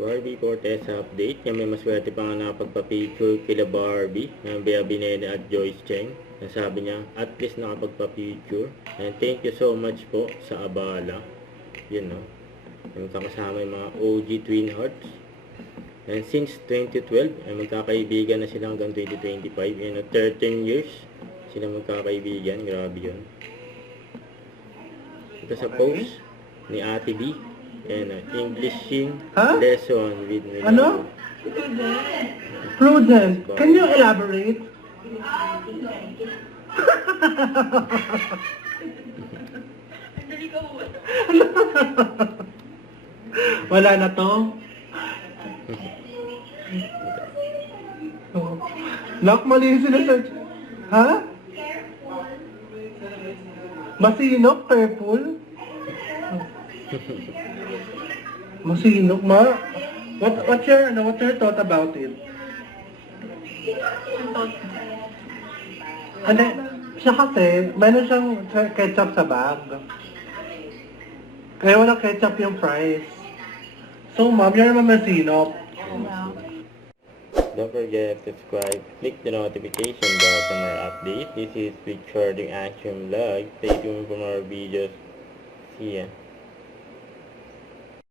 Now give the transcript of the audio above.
Barbie Fortesa update. Yan, may maswerte pa nga nakapagpa-picture kila Barbie, Bea Binene at Joyce Cheng. Nasabi niya, at least nakapagpa-picture. And thank you so much po sa abala. Yun, no? Yung kasama yung mga OG Twin Hearts. And since 2012, ay magkakaibigan na sila hanggang 2025. And 13 years sila magkakaibigan. Grabe yun. Ito sa post ni Ate B. And Englishing lesson with Milano. Ano? Prudent. Can you elaborate? Wala na to? Lock, mali yung sinasearch. Ha? Masinop, careful. Masinop, ma? What's your thought about it? Ano, siya kasi, meron siyang ketchup sa bag. Kaya walang ketchup yung fries. So, ma'am, you're naman masinop. Don't forget to subscribe, click the notification bell for more updates. This is Richard Action Vlog. Stay tuned for more videos. See ya.